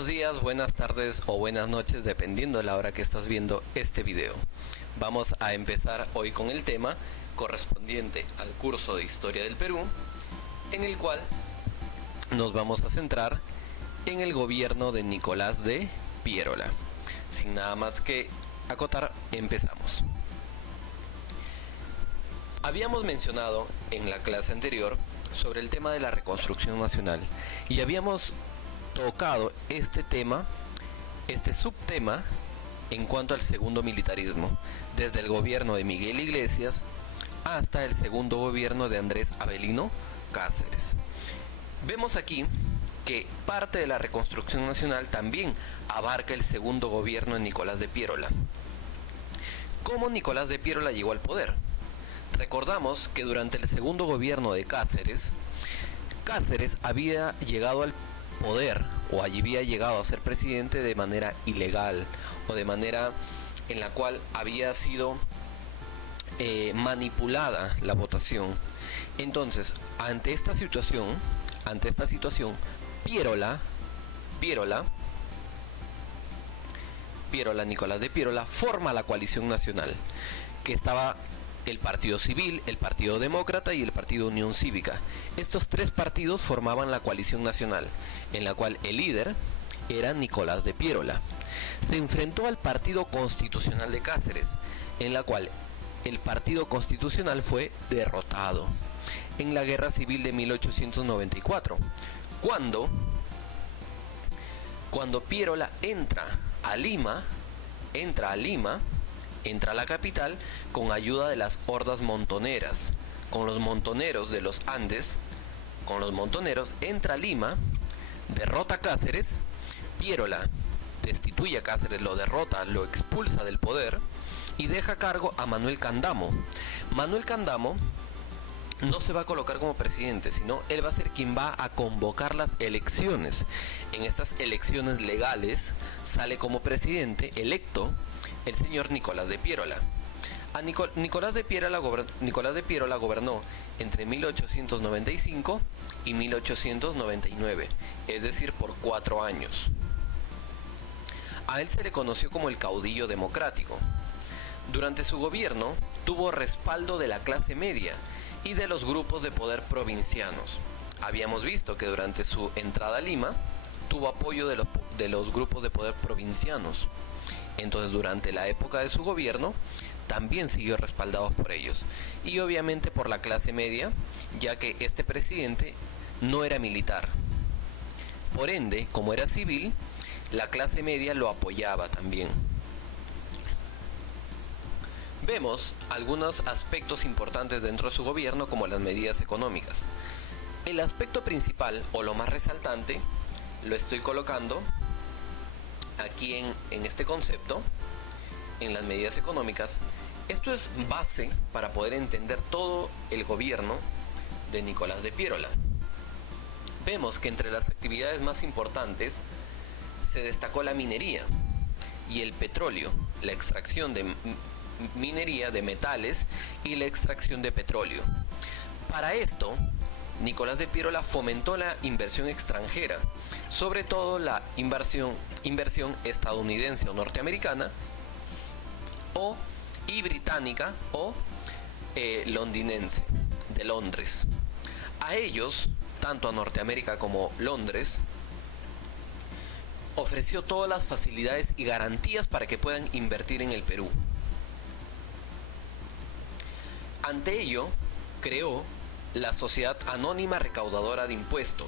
Buenos días, buenas tardes o buenas noches, dependiendo de la hora que estás viendo este video. Vamos a empezar hoy con el tema correspondiente al curso de Historia del Perú, en el cual nos vamos a centrar en el gobierno de Nicolás de Piérola. Sin nada más que acotar, empezamos. Habíamos mencionado en la clase anterior sobre el tema de la reconstrucción nacional y habíamos tocado este subtema en cuanto al segundo militarismo, desde el gobierno de Miguel Iglesias hasta el segundo gobierno de Andrés Avelino Cáceres. Vemos aquí que parte de la reconstrucción nacional también abarca el segundo gobierno de Nicolás de Piérola. ¿Cómo Nicolás de Piérola llegó al poder? Recordamos que durante el segundo gobierno de Cáceres, Cáceres había llegado al poder o allí había llegado a ser presidente de manera ilegal o de manera en la cual había sido manipulada la votación. Entonces, ante esta situación, Piérola, Nicolás de Piérola forma la coalición nacional, que estaba el Partido Civil, el Partido Demócrata y el Partido Unión Cívica. Estos tres partidos formaban la coalición nacional, en la cual el líder era Nicolás de Piérola. Se enfrentó al Partido Constitucional de Cáceres, en la cual el Partido Constitucional fue derrotado en la Guerra Civil de 1894, cuando Piérola entra a la capital con ayuda de las hordas montoneras, con los montoneros de los Andes, entra a Lima, derrota a Cáceres, Piérola destituye a Cáceres, lo derrota, lo expulsa del poder y deja a cargo a Manuel Candamo. Manuel Candamo no se va a colocar como presidente, sino él va a ser quien va a convocar las elecciones. En estas elecciones legales sale como presidente electo el señor Nicolás de Piérola. Nicolás de Piérola gobernó entre 1895 y 1899, es decir, por 4 años. A él se le conoció como el caudillo democrático. Durante su gobierno tuvo respaldo de la clase media y de los grupos de poder provincianos. Habíamos visto que durante su entrada a Lima tuvo apoyo de los grupos de poder provincianos. Entonces, durante la época de su gobierno también siguió respaldado por ellos y obviamente por la clase media, ya que este presidente no era militar. Por ende, como era civil, la clase media lo apoyaba también. Vemos algunos aspectos importantes dentro de su gobierno, como las medidas económicas. El aspecto principal o lo más resaltante lo estoy colocando aquí en este concepto, en las medidas económicas. Esto es base para poder entender todo el gobierno de Nicolás de Piérola. Vemos que entre las actividades más importantes se destacó la minería y el petróleo, la extracción de minería de metales y la extracción de petróleo. Para esto, Nicolás de Piérola fomentó la inversión extranjera, sobre todo la inversión estadounidense o norteamericana y británica o londinense, de Londres. A ellos, tanto a Norteamérica como Londres, ofreció todas las facilidades y garantías para que puedan invertir en el Perú. Ante ello, creó la Sociedad Anónima Recaudadora de Impuestos.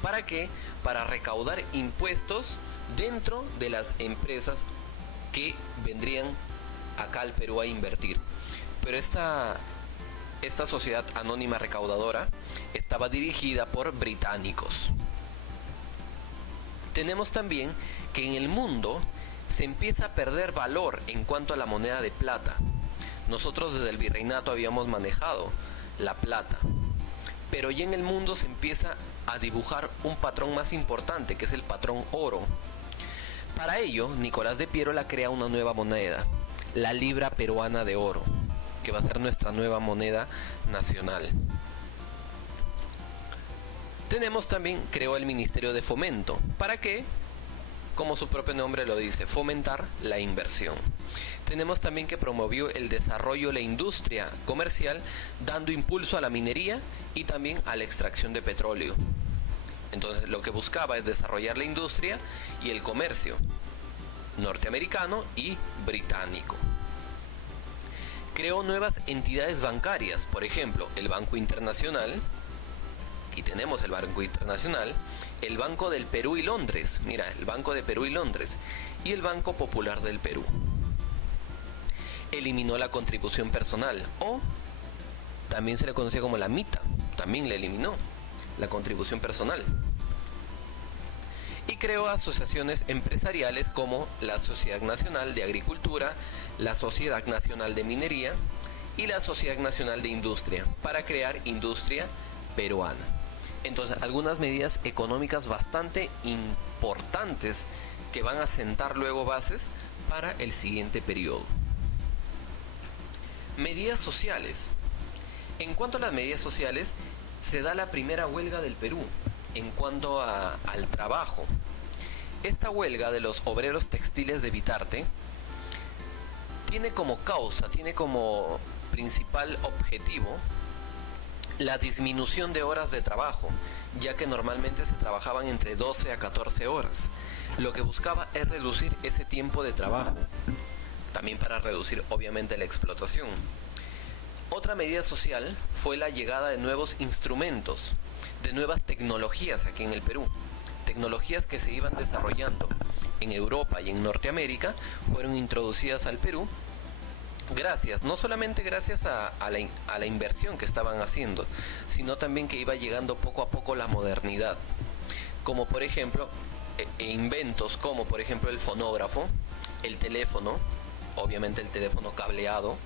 ¿Para qué? Para recaudar impuestos dentro de las empresas que vendrían acá al Perú a invertir. Pero esta Sociedad Anónima Recaudadora estaba dirigida por británicos. Tenemos también que en el mundo se empieza a perder valor en cuanto a la moneda de plata. Nosotros desde el virreinato habíamos manejado la plata, pero ya en el mundo se empieza a dibujar un patrón más importante, que es el patrón oro. Para ello, Nicolás de Piérola crea una nueva moneda, la libra peruana de oro, que va a ser nuestra nueva moneda nacional. Tenemos también, creó el Ministerio de Fomento. ¿Para qué? como su propio nombre lo dice, fomentar la inversión. Tenemos también que promovió el desarrollo de la industria comercial, dando impulso a la minería y también a la extracción de petróleo. Entonces lo que buscaba es desarrollar la industria y el comercio norteamericano y británico. Creó nuevas entidades bancarias, por ejemplo, el Banco Internacional. Aquí tenemos el Banco Internacional, el Banco del Perú y Londres, mira, el Banco de Perú y Londres, y el Banco Popular del Perú. Eliminó la contribución personal, o también se le conocía como la MITA, también le eliminó la contribución personal. Y creó asociaciones empresariales como la Sociedad Nacional de Agricultura, la Sociedad Nacional de Minería y la Sociedad Nacional de Industria, para crear industria peruana. Entonces, algunas medidas económicas bastante importantes que van a sentar luego bases para el siguiente periodo. Medidas sociales. En cuanto a las medidas sociales, se da la primera huelga del Perú en cuanto al trabajo. Esta huelga de los obreros textiles de Bitarte tiene como causa, tiene como principal objetivo la disminución de horas de trabajo, ya que normalmente se trabajaban entre 12 a 14 horas. Lo que buscaba es reducir ese tiempo de trabajo, también para reducir obviamente la explotación. Otra medida social fue la llegada de nuevos instrumentos, de nuevas tecnologías aquí en el Perú. Tecnologías que se iban desarrollando en Europa y en Norteamérica fueron introducidas al Perú no solamente gracias a la inversión que estaban haciendo, sino también que iba llegando poco a poco la modernidad. Como por ejemplo, inventos como por ejemplo el fonógrafo, el teléfono, obviamente el teléfono cableado,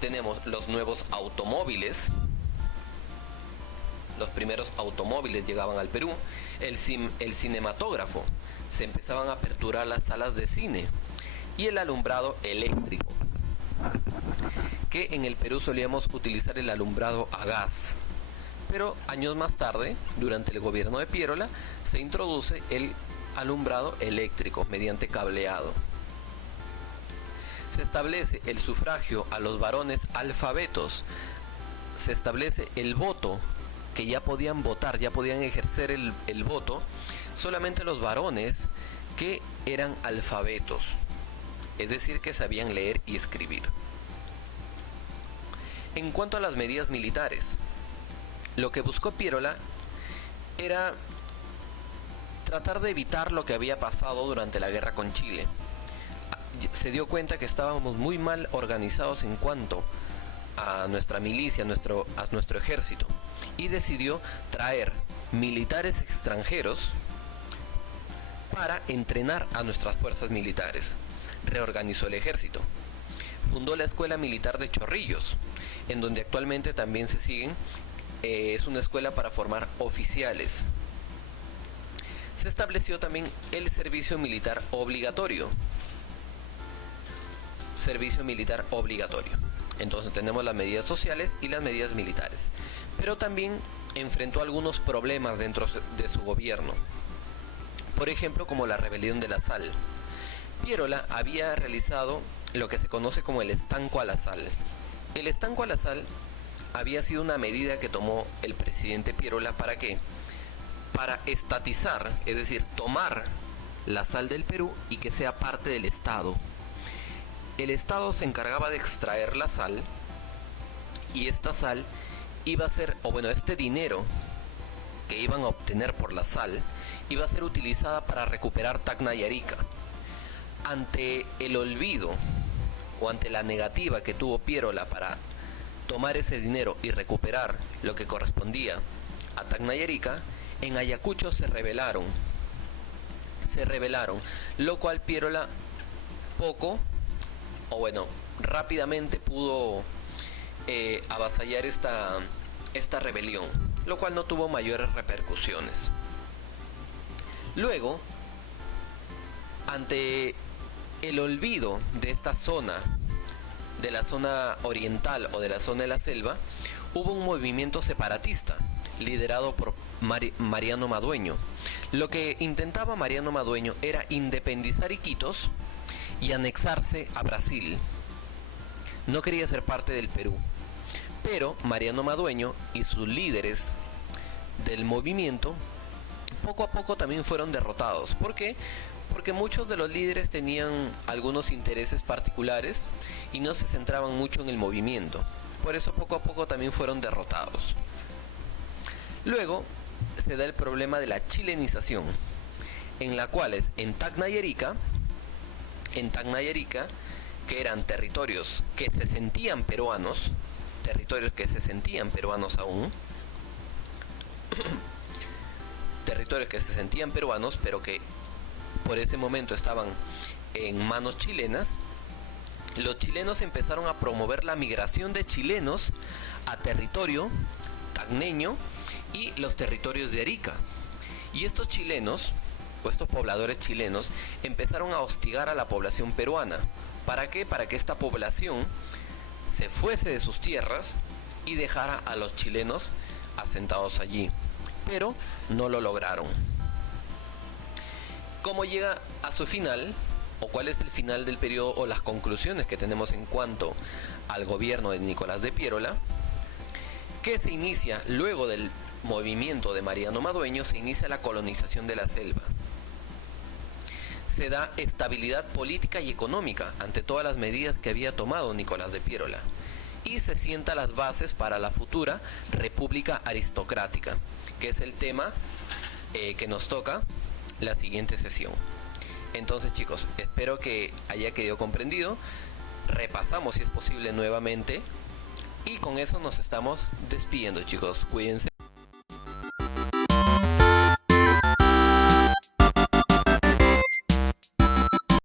tenemos los nuevos automóviles. Los primeros automóviles llegaban al Perú, el cinematógrafo, se empezaban a aperturar las salas de cine, y el alumbrado eléctrico, que en el Perú solíamos utilizar el alumbrado a gas, pero años más tarde, durante el gobierno de Piérola, se introduce el alumbrado eléctrico mediante cableado. Se establece el sufragio a los varones alfabetos, se establece el voto, que ya podían votar, ya podían ejercer el voto solamente los varones que eran alfabetos, es decir, que sabían leer y escribir. En cuanto a las medidas militares, lo que buscó Piérola era tratar de evitar lo que había pasado durante la guerra con Chile. Se dio cuenta que estábamos muy mal organizados en cuanto a nuestra milicia, a nuestro ejército, y decidió traer militares extranjeros para entrenar a nuestras fuerzas militares. Reorganizó el ejército, fundó la Escuela Militar de Chorrillos, en donde actualmente también se siguen, es una escuela para formar oficiales. Se estableció también el servicio militar obligatorio. Entonces tenemos las medidas sociales y las medidas militares. Pero también enfrentó algunos problemas dentro de su gobierno. Por ejemplo, como la rebelión de la sal. Piérola había realizado lo que se conoce como el estanco a la sal. El estanco a la sal había sido una medida que tomó el presidente Piérola. ¿Para qué? Para estatizar, es decir, tomar la sal del Perú y que sea parte del Estado. El Estado se encargaba de extraer la sal, y esta sal iba a ser, este dinero que iban a obtener por la sal iba a ser utilizada para recuperar Tacna y Arica. Ante el olvido o ante la negativa que tuvo Piérola para tomar ese dinero y recuperar lo que correspondía a Tacna y Arica, en Ayacucho se rebelaron, lo cual Piérola rápidamente pudo avasallar esta rebelión, lo cual no tuvo mayores repercusiones. Luego, ante el olvido de esta zona, de la zona oriental o de la zona de la selva, hubo un movimiento separatista, liderado por Mariano Madueño. Lo que intentaba Mariano Madueño era independizar Iquitos y anexarse a Brasil. No quería ser parte del Perú. Pero Mariano Madueño y sus líderes del movimiento poco a poco también fueron derrotados. ¿Por qué? Porque muchos de los líderes tenían algunos intereses particulares y no se centraban mucho en el movimiento. Por eso poco a poco también fueron derrotados. Luego se da el problema de la chilenización, en la cual en Tacna y Arica, que eran territorios que se sentían peruanos aún, territorios que se sentían peruanos, pero que por ese momento estaban en manos chilenas. Los chilenos empezaron a promover la migración de chilenos a territorio tacneño y los territorios de Arica. Y estos chilenos, o estos pobladores chilenos, empezaron a hostigar a la población peruana. ¿Para qué? Para que esta población se fuese de sus tierras y dejara a los chilenos asentados allí. Pero no lo lograron. ¿Cómo llega a su final? ¿O cuál es el final del periodo o las conclusiones que tenemos en cuanto al gobierno de Nicolás de Piérola? Que se inicia luego del movimiento de Mariano Madueño, se inicia la colonización de la selva. Se da estabilidad política y económica ante todas las medidas que había tomado Nicolás de Piérola. Y se sienta las bases para la futura república aristocrática, que es el tema que nos toca la siguiente sesión. Entonces, chicos, espero que haya quedado comprendido. Repasamos si es posible nuevamente. Y con eso nos estamos despidiendo, chicos. Cuídense.